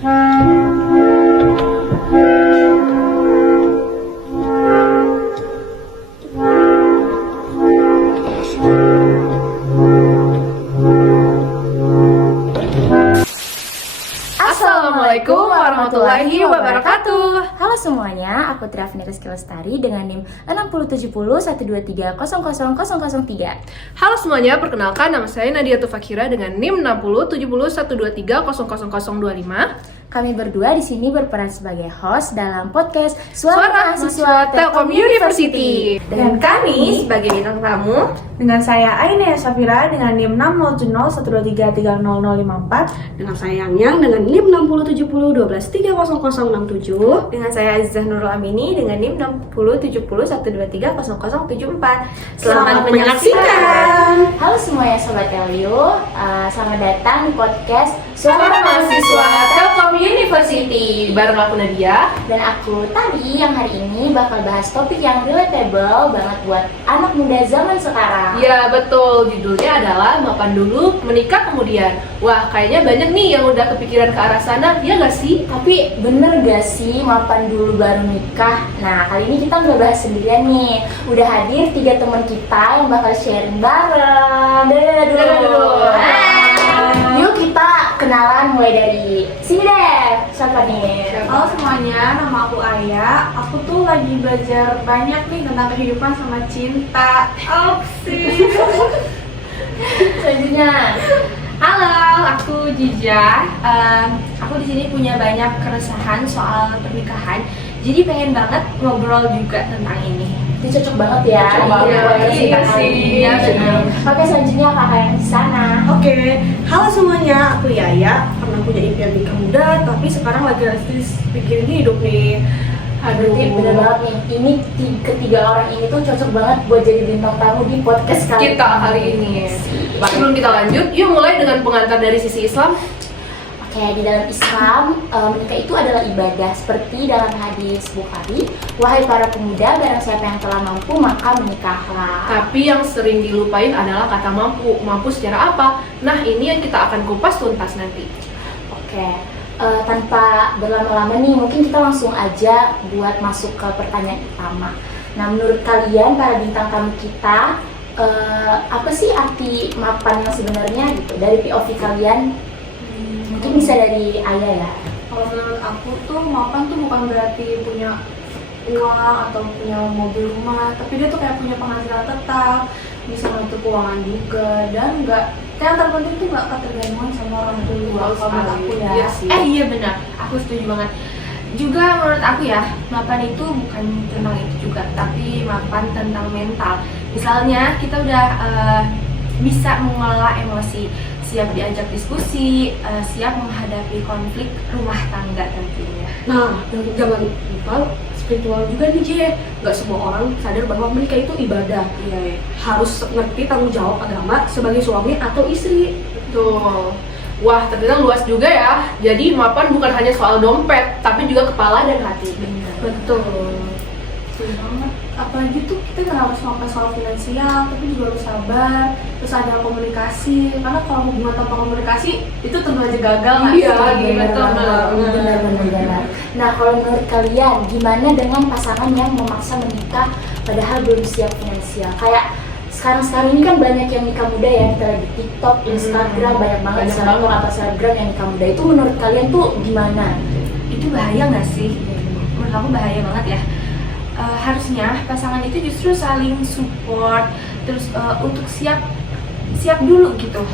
Assalamualaikum warahmatullahi wabarakatuh. Halo semuanya, aku Triafni Rizky Lestari dengan NIM 607012300003. Halo semuanya, perkenalkan nama saya Nadia Tufakira dengan NIM 607012300025. Kami berdua di sini berperan sebagai host dalam podcast Suara Mahasiswa Telkom University. Dan kami sebagai bintang tamu dengan saya Ainea Safira dengan NIM 607012300054. dengan saya Yang dengan NIM 607012300067. Dengan saya Azizah Nurul Amini dengan NIM 607012300074. Selamat menyaksikan. Halo semuanya Sobat Elio, selamat datang di podcast Suara Mahasiswa Telkom University. Bareng aku Nadia dan aku Tari yang hari ini bakal bahas topik yang relatable banget buat anak muda zaman sekarang. Ya betul, judulnya adalah mapan dulu, menikah kemudian. Wah, kayaknya banyak nih yang udah kepikiran ke arah sana, ya gak sih? Tapi bener gak sih mapan dulu baru nikah? Nah, kali ini kita nggak bahas sendirian nih. Udah hadir 3 teman kita yang bakal sharing bareng. Dulu. Yuk kita kenalan mulai dari sini deh. Siapa nih? Halo semuanya, nama aku Aya. Aku tuh lagi belajar banyak nih tentang kehidupan sama cinta. Sih. Selanjutnya. Halo, aku Jija. Aku di sini punya banyak keresahan soal pernikahan. Jadi pengen banget ngobrol juga tentang ini. Ini cocok banget ya. Iya sih. Iya benar. Oke, selanjutnya kakak yang di sana. Oke, halo semuanya, aku Yaya. Pernah punya impian nikah muda, tapi sekarang lagi harus pikirin hidup nih. Berarti bener banget nih. Ini ketiga orang ini tuh cocok banget buat jadi bintang tamu di podcast Kita hari ini. Sebelum kita lanjut, yuk mulai dengan pengantar dari sisi Islam. Oke, di dalam Islam, menikah itu adalah ibadah seperti dalam hadis Bukhari. Wahai para pemuda, barang siapa yang telah mampu maka menikahlah. Tapi yang sering dilupain adalah kata mampu. Mampu secara apa? Nah, ini yang kita akan kupas tuntas nanti. Oke, tanpa berlama-lama nih, mungkin kita langsung aja buat masuk ke pertanyaan pertama. Nah, menurut kalian para bintang tamu kita, apa sih arti mapan yang sebenarnya gitu? Dari POV kalian, mungkin bisa dari Ayah ya. Kalau menurut aku tuh mapan tuh bukan berarti punya uang atau punya mobil rumah, tapi dia tuh kayak punya penghasilan tetap, bisa ngatur keuangan juga, dan yang terpenting tuh nggak ketergantungan sama orang tua. Kalau menurut aku ya. Iya sih. Iya benar, aku setuju banget. Juga menurut aku ya, mapan itu bukan tentang itu juga, tapi mapan tentang mental. Misalnya kita udah bisa mengelola emosi, siap diajak diskusi, siap menghadapi konflik rumah tangga tentunya. Nah, jangan lupa spiritual juga nih, Je. Gak semua orang sadar bahwa menikah itu ibadah. Iya. Harus ngerti tanggung jawab agama sebagai suami atau istri. Betul. Wah, ternyata luas juga ya. Jadi mapan bukan hanya soal dompet, tapi juga kepala dan hati. Betul banget. Apalagi tuh kita nggak harus ngomong soal finansial, tapi juga harus sabar, terus ada komunikasi. Karena kalau hubungan tanpa komunikasi itu tentu aja gagal nggak sih? betul. Benar. Nah, kalau menurut kalian, gimana dengan pasangan yang memaksa menikah padahal belum siap finansial? Kayak sekarang ini kan banyak yang nikah muda ya, kita lihat di TikTok, Instagram, banyak banget selebgram atau selebgram yang nikah muda. Itu menurut kalian tuh gimana? Itu bahaya nggak sih? Menurut aku bahaya banget ya. Harusnya pasangan itu justru saling support, terus untuk siap dulu gitu.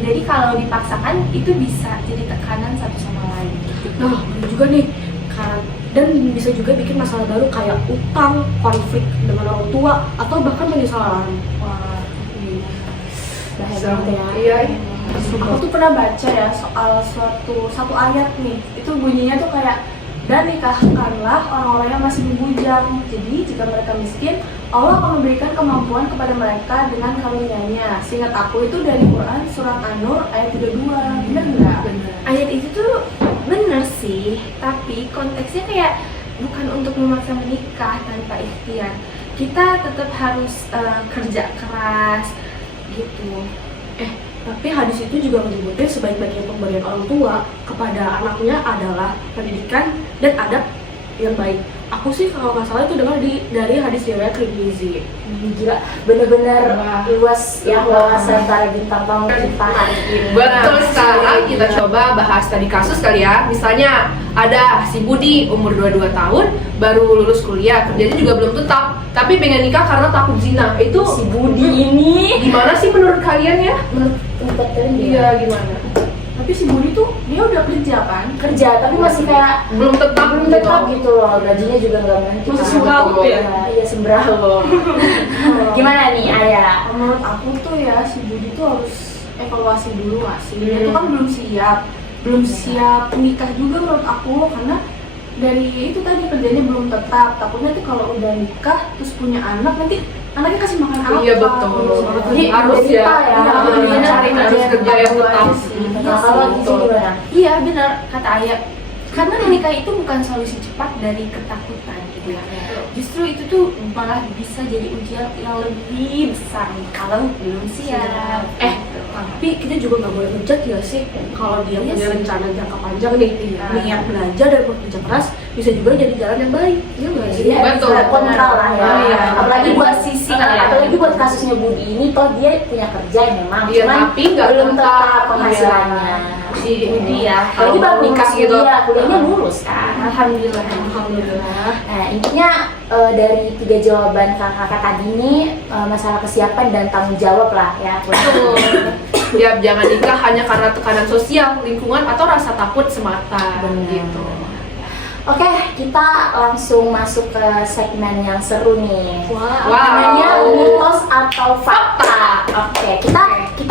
Jadi kalau dipaksakan itu bisa jadi tekanan satu sama lain. Nah, bener juga nih. Dan bisa juga bikin masalah baru kayak utang, konflik dengan orang tua, atau bahkan penyesalan. Wah, Bahaya banget ya. Iya. aku tuh pernah baca ya soal satu ayat nih. Itu bunyinya tuh kayak, dan nikahkanlah orang-orang yang masih bujang. Jadi jika mereka miskin, Allah akan memberikan kemampuan kepada mereka dengan karunia-Nya. Seingat aku itu dari Quran surat An-Nur ayat 32. Bener nggak? Ayat itu tuh bener sih, tapi konteksnya kayak bukan untuk memaksa menikah tanpa ikhtiar. Kita tetap harus kerja keras gitu. Tapi hadis itu juga menyebutin sebaik-baiknya pemberian orang tua kepada anaknya adalah pendidikan dan adab yang baik. Aku sih kalau nggak salah itu dengar dari hadis riwayat Tirmizi. Gila, bener-bener luas ya wawasan para bintang tamu kita hari ini. Betul, sekarang kita coba bahas tadi kasus kali ya. Misalnya ada si Budi umur 22 tahun, baru lulus kuliah, kerjanya juga belum tetap, tapi pengen nikah karena takut zina. Itu Si Budi ini gimana sih menurut kalian ya? menurut pendapat kalian gimana? Iya, gimana? Tapi si Budi tuh dia udah kerja kan? Kerja tapi masih kayak Belum tetap belum tetap gitu loh, gajinya juga nggak menentu. Masih sembraut ya? Iya sembraut. Gimana nih Ayah? Menurut aku tuh ya si Budi tuh harus evaluasi dulu nggak sih? Dia tuh kan belum siap nikah juga menurut aku, karena dari itu tadi kerjanya belum tetap. Takutnya tuh kalau udah nikah terus punya anak, nanti anaknya kasih makan apa? Iya, betul. Jadi Harus ya. Iya, Iya, cari harus kerja yang tetap. Nah, kalau di sini gimana? Iya benar kata Ayah. Karena menikah itu bukan solusi cepat dari ketakutan gitu ya. Justru itu tuh malah bisa jadi ujian yang lebih besar nih kalau belum siap. Tapi kita juga nggak boleh ngejat ya sih kalau dia Iya punya sih. rencana jangka panjang nih, Iya. niat belajar dan bekerja keras bisa juga jadi jalan yang baik. Iya nggak sih? Iya, Betul. bisa kontra lah ya. Iya. Apalagi buat Sisi kali ya. apalagi buat kasusnya Budi ini, toh dia punya kerja memang, Iya, cuman tapi nggak belum tetap. tetap penghasilannya. Si Budi ya, Apalagi baru nikah lulus gitu. kuliahnya lulus kan. Alhamdulillah. Alhamdulillah. Nah, intinya dari 3 jawaban kakak tadi ini masalah kesiapan dan tanggung jawab lah ya. Ya, jangan nikah hanya karena tekanan sosial, lingkungan, atau rasa takut semata. Benar. Gitu. Oke, kita langsung masuk ke segmen yang seru nih. Wah. Namanya mitos atau fakta. Oke, kita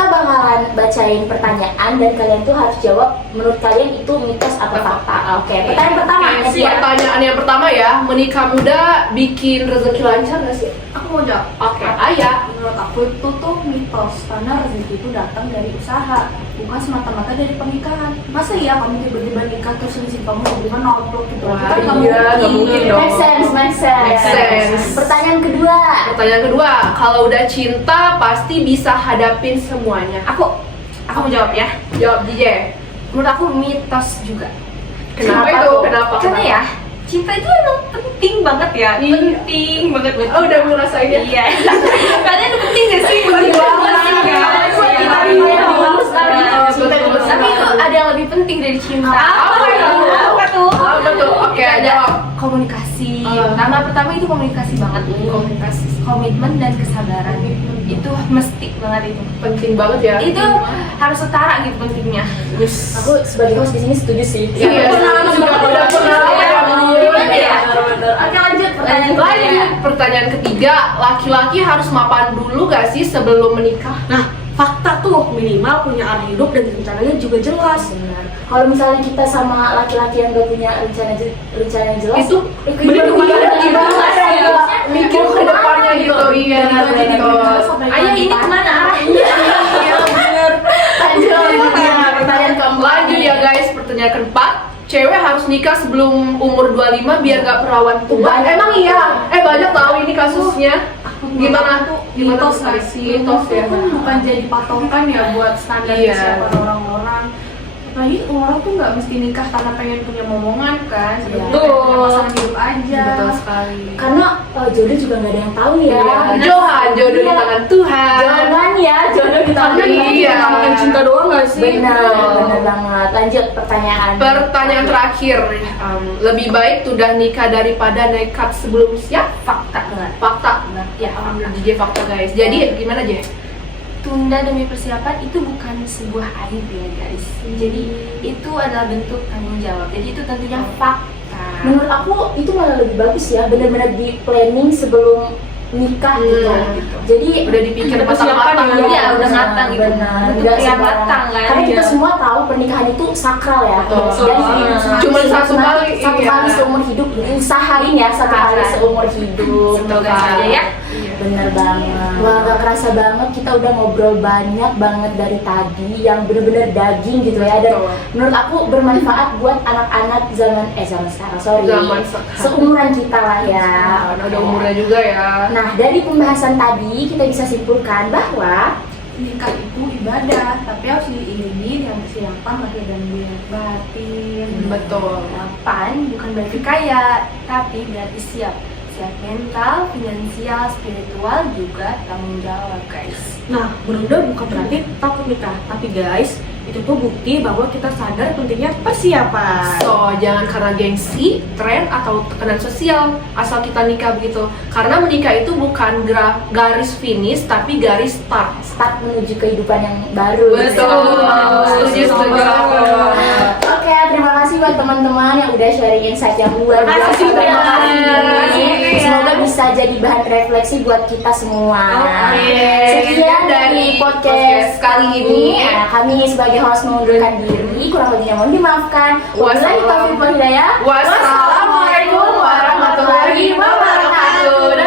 bakalan bacain pertanyaan dan kalian tuh harus jawab menurut kalian itu mitos atau fakta. Oke, pertanyaan pertama Oke, ya. pertanyaan yang pertama ya, menikah muda bikin rezeki lancar nggak sih? Aku mau jawab. Oke, Ayah. Menurut aku itu tuh mitos, karena rezeki itu datang dari usaha, bukan semata-mata dari pernikahan. Masa ya kamu tiba-tiba nikah terus rezeki kamu tiba-tiba nomplok gitu? Wah, Kan nggak iya, nggak mungkin dong. Make sense. Make sense. Pertanyaan kedua. Pertanyaan kedua, kalau udah cinta pasti bisa hadapin semuanya. Aku mau jawab ya. Jawab DJ. Menurut aku mitos juga. Kenapa Kenapa itu? tuh? Kenapa? Karena ya cinta itu emang penting banget ya. Iya. Penting banget buat Oh, udah ngerasainnya. Iya. Kalian penting gak sih? Penting banget sih kan? Tapi itu ada yang lebih penting dari cinta. Apa ya? Apa tuh? Apa tuh? Oke, Ada jawab. komunikasi. Pertama itu komunikasi banget. Komunikasi, komitmen dan kesabaran. Itu mesti banget itu. Penting banget ya. Itu harus setara gitu pentingnya. Aku sebagai host di sini setuju sih. Iya, juga udah pengalaman. Gimana ya? Oke, lanjut pertanyaan Lanjut, pertanyaan ketiga, laki-laki harus mapan dulu gak sih sebelum menikah? Nah, fakta tuh minimal punya arah hidup dan rencananya juga jelas. Benar. Kalau misalnya kita sama laki-laki yang gak punya rencana yang jelas, Itu mikir ke depannya gitu. Iya, gitu. Ayah ini kemana arahnya? Iya benar. Pertanyaan keempat. Lanjut ya guys, pertanyaan keempat. Cewek harus nikah sebelum umur 25 biar gak perawan tua. Banyak. Emang iya? Banyak tahu ini kasusnya. Gimana tuh? Mitos nggak sih? Mitos ya. Kan bukan jadi patokan ya buat standar Iya. kesiapan orang-orang. Apalagi orang tuh nggak mesti nikah karena pengen punya momongan kan, sebenarnya Betul. pengen punya pasangan hidup aja. Betul sekali. Karena jodoh juga nggak ada yang tahu ya. Jodoh di tangan Tuhan. Jangan ya, jodoh di tangan Iya. Bukan cinta doang gak sih? Benar banget. Lanjut pertanyaan. Pertanyaan terakhir, lebih baik sudah nikah daripada nekat sebelum siap? Fakta banget. Fakta. Ya, Alhamdulillah DJ fakta guys. Jadi gimana aja? tunda demi persiapan itu bukan sebuah aib ya guys. Jadi itu adalah bentuk tanggung jawab. Jadi itu tentunya fakta. Menurut aku itu malah lebih bagus ya, benar-benar di planning sebelum nikah gitu. gitu. Jadi Udah dipikir Ada persiapan matang-matang ya. gitu. Iya, udah matang gitu. Benar. Bentuk Nggak yang sembarangan. matang kan. Karena kita Iya. semua tahu pernikahan itu sakral ya. Betul. Dan Cuman ingat satu nanti kali, satu iya. kali seumur hidup. Usahain ya satu kali seumur hidup. Semoga saja ya. Bener banget. Wah, gak kerasa banget kita udah ngobrol banyak banget dari tadi yang bener-bener daging gitu ya. Dan Betul. menurut aku bermanfaat buat anak-anak zaman sekarang, sorry. Zaman sekarang. Seumuran kita lah ya. Ada umurnya juga ya. Nah, dari pembahasan tadi kita bisa simpulkan bahwa nikah itu ibadah, tapi harus diiringi dengan persiapan lahir dan batin. Betul. Mapan bukan berarti kaya, tapi berarti siap. Siap mental, finansial, spiritual, juga tanggung jawab, guys. Nah, menunda bukan berarti takut nikah, tapi guys, itu tuh bukti bahwa kita sadar pentingnya persiapan. So, jangan karena gengsi, tren, atau tekanan sosial asal kita nikah begitu. Karena menikah itu bukan garis finish, tapi garis start. Start menuju kehidupan yang baru. Betul. Setuju. Oke, terima kasih buat teman-teman yang udah sharing insight yang luar biasa. Terima kasih. Semoga bisa jadi bahan refleksi buat kita semua. Oke. Sekian dari podcast kali ini. Nah, kami sebagai host mengundurkan diri, kurang lebihnya mohon dimaafkan. Wabillahi taufiq wal hidayah. Wassalamualaikum warahmatullahi wabarakatuh.